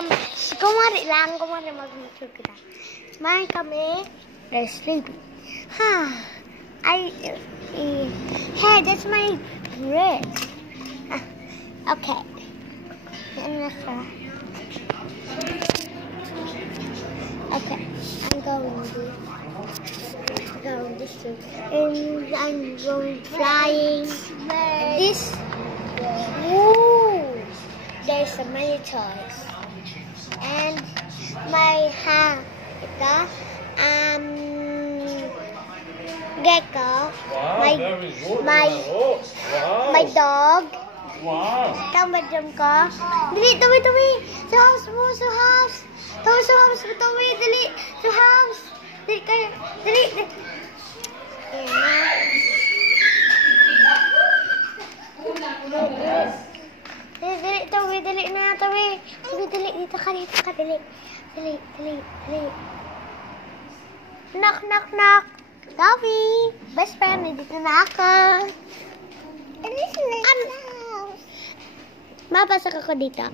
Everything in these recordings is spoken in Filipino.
kami. Kumari mag-mature kita. Kumain kami. They're sleepy. Hey, that's my bread. Okay. Okay, I'm going this way. And I'm going flying. This. Woo! There's so many toys. And my gecko. Wow, my dog. Wow. Tambah jam ka. Dali, tawi. Sa house mo, sa house. Tawi sa house mo, tawi. Dali, sa house. Dali kayo. Dali. Dali, tawi. Dali na, tawi. Dali. Dito ka. Dali. Knock. Tawi. Best friend, dito na ako. Mapasok ako dito.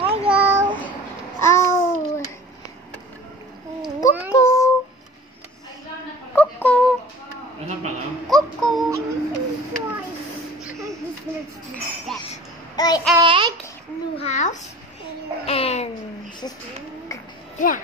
Hello. Oh. Cuckoo. Ano pa lang? Cuckoo. My egg, new house, and just yeah.